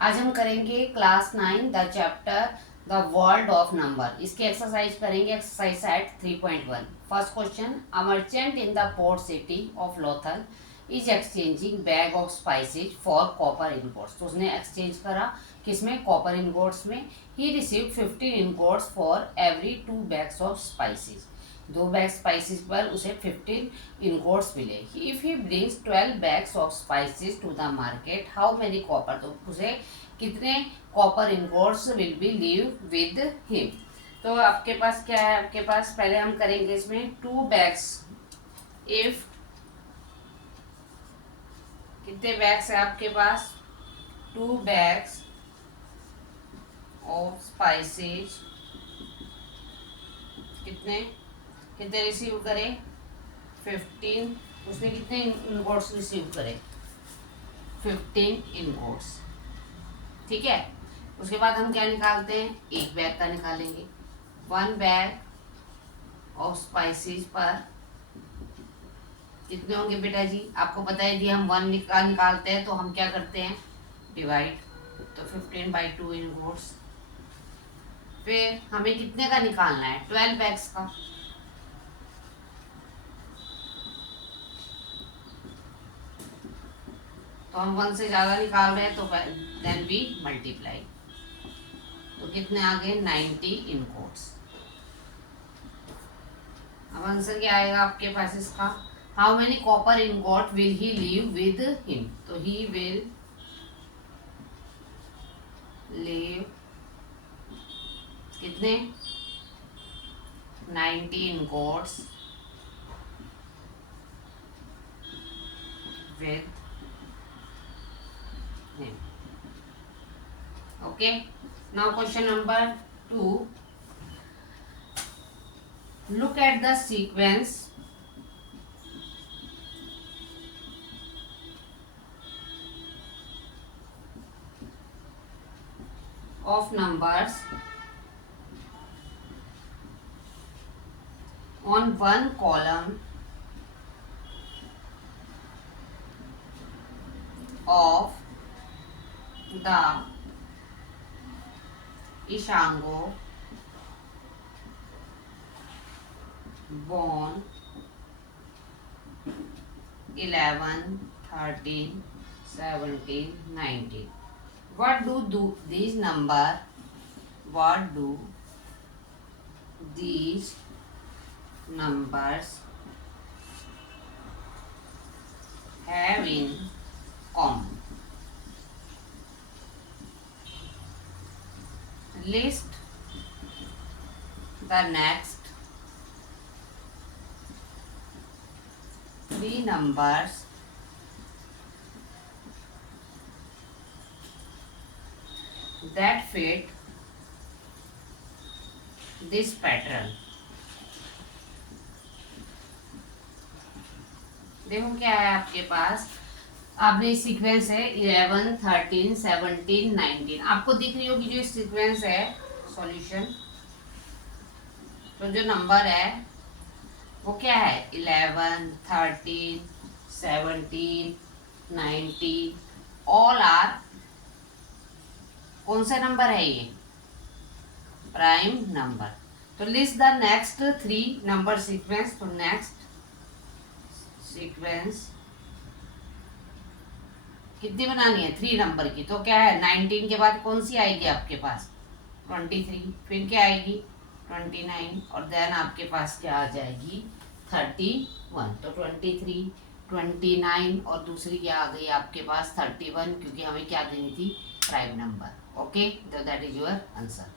आज हम करेंगे class 9 the chapter the world of number. इसके एक्सरसाइज करेंगे। Exercise set 3.1। First question, a merchant in the port city of Lothal is exchanging bag of spices for copper ingots. तो उसने exchange करा किसमें? Copper ingots में। He received 15 ingots for every 2 bags of spices. 2 bag spices पर उसे 15 ingots मिले। If he brings 12 bags of spices to the market, how many copper, तो उसे कितने copper ingots will be leave with him. तो आपके पास क्या है? आपके पास पहले हम करेंगे इसमें 2 बैग्स। इफ कितने बैग्स है आपके पास? 2 बैग्स ऑफ स्पाइसेस। कितने कितने रिसीव करे? 15। उसने कितने इनगोट्स रिसीव करे? 15 इनगोट्स। ठीक है। उसके बाद हम क्या निकालते हैं? एक बैग का निकालेंगे। 1 बैग ऑफ स्पाइसेस पर कितने होंगे बेटा जी? आपको पता है जी, हम 1 निकालते हैं तो हम क्या करते हैं? डिवाइड। तो 15/2 इनगोट्स। फिर हमें कितने का निकालना है? 12 बैग्स का। तो हम 1 से ज़्यादा निकाल रहे हैं तो देन वी मल्टीप्लाई। तो कितने आ गए? 90 इनगोट्स। अब आंसर क्या आएगा आपके पास इसका? How many copper ingot will he leave with him. तो ही विल लीव कितने? 90 ingots with him. Okay. Now question number 2। Look at the sequence of numbers on one column of the Ishango born 11, 13, 17, 19. What do these numbers have in common? List the next 3 numbers that fit this pattern. देखो क्या है आपके पास। आपने sequence है 11, 13, 17, 19। आपको दिख रही होगी जो सीक्वेंस है सॉल्यूशन। तो जो नंबर है वो क्या है? 11, 13, 17, 19 ऑल आर कौन सा नंबर है? ये प्राइम नंबर। तो list the next 3 number sequence. तो नेक्स्ट सीक्वेंस कितनी बनानी है? 3 नंबर की। तो क्या है? 19 के बाद कौन सी आएगी आपके पास? 23। फिर क्या आएगी? 29। और देन आपके पास क्या आ जाएगी? 31। तो 23, 29 और दूसरी क्या आ गई आपके पास? 31, क्योंकि हमें क्या देनी थी? Prime number. ओके, तो that is your answer.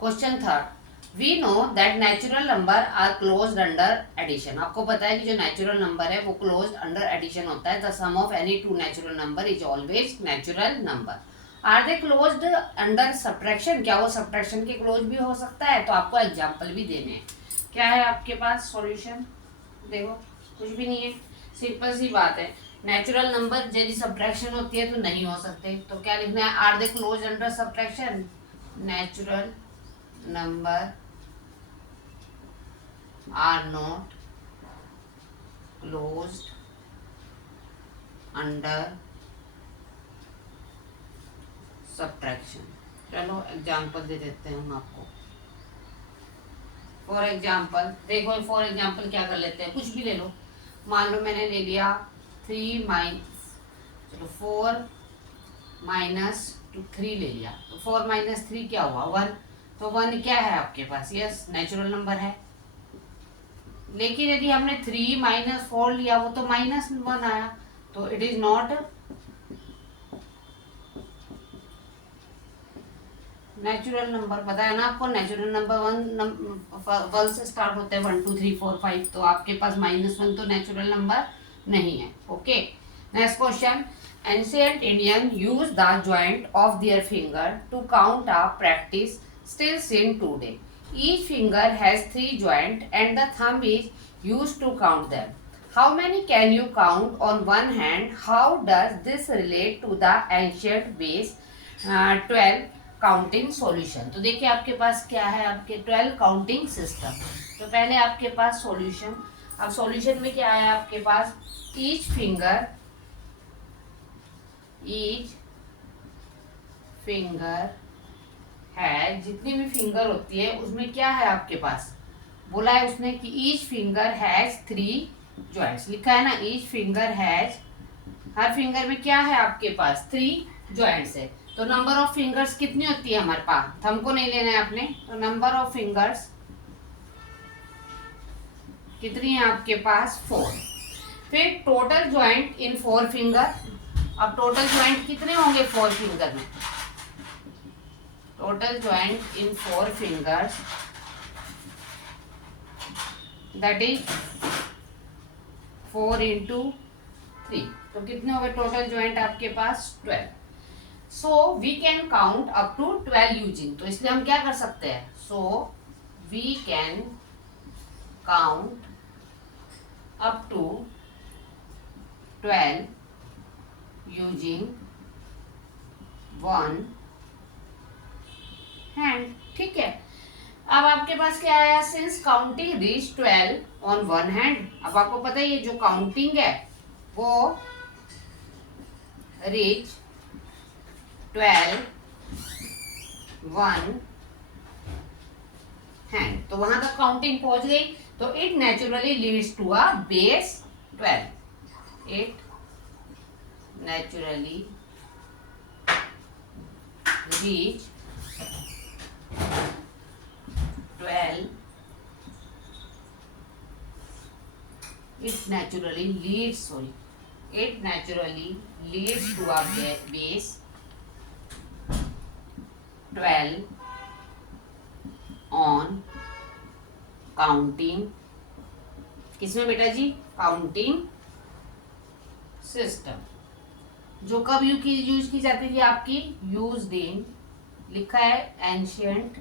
Question 3। We know that natural number are closed under addition. आपको पता है कि जो नेचुरल नंबर है वो क्लोज्ड अंडर एडिशन होता है। The sum of any 2 natural number is always natural number. Are they closed under subtraction? क्या वो सब्ट्रैक्शन के क्लोज भी हो सकता है? तो आपको एग्जाम्पल भी देने हैं। क्या है आपके पास सॉल्यूशन? देखो कुछ भी नहीं है, सिंपल सी बात है। नेचुरल नंबर यदि सब्ट्रैक्शन होती है तो नहीं हो सकते। तो क्या लिखना है? Are they close under subtraction? Natural number are not closed under subtraction. चलो एग्जाम्पल दे देते हैं हम आपको। फॉर एग्जाम्पल देखो, फॉर एग्जाम्पल क्या कर लेते हैं, कुछ भी ले लो। मान लो मैंने ले लिया 3 माइनस, चलो 4 माइनस 3 ले लिया, तो 4 माइनस 3 क्या हुआ 1। तो 1 क्या है आपके पास, यस नेचुरल नंबर है। लेकिन यदि हमने 3 माइनस 4 लिया, वो तो -1 आया, तो it is not natural number. बताया ना आपको, नेचुरल नंबर 1 से स्टार्ट होते हैं, 1 2 3 4 5। तो आपके पास -1 तो नेचुरल नंबर नहीं है। Okay, next question. Ancient Indian use the joint of their finger to count a practice still seen today. Each finger has 3 joint and the thumb is used to count them. How many can you count on one hand? How does this relate to the ancient base 12 counting solution? तो देखिए आपके पास क्या है, आपके 12 counting system. तो पहले आपके पास सॉल्यूशन। अब सॉल्यूशन में क्या है आपके पास, ईच फिंगर है, जितनी भी फिंगर होती है उसमें क्या है आपके पास, बोला है उसने कि ईच फिंगर हैज 3 जॉइंट्स। लिखा है ना, each finger has, her finger में क्या है आपके पास 3 जॉइंट्स है। तो नंबर ऑफ फिंगर्स कितनी होती है हमारे पास, थंब को नहीं लेना है आपने, तो नंबर ऑफ फिंगर्स कितनी है आपके पास 4। फिर टोटल ज्वाइंट इन 4 फिंगर। अब टोटल ज्वाइंट कितने होंगे 4 फिंगर में, total joint in 4 fingers that is 4 into 3। तो कितने हो गए टोटल ज्वाइंट आपके पास 12। So we can count up to 12 using. तो इसलिए हम क्या कर सकते हैं, so we can count up to 12 using 1 hand. ठीक है, अब आपके पास क्या आया, since counting reach 12 on 1 hand. अब आपको पता है ये जो काउंटिंग है वो रीच 12 1 हैंड, तो वहां तक काउंटिंग पहुंच गई। तो it naturally leads to a base 12। It naturally reach 12, it naturally leads to a base 12 on counting, किसमें बेटा जी, काउंटिंग सिस्टम। जो कब यूज की जाती थी आपकी, यूज्ड इन, लिखा है ancient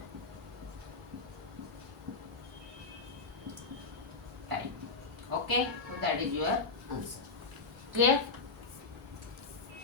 time. Okay, so that is your answer. Clear?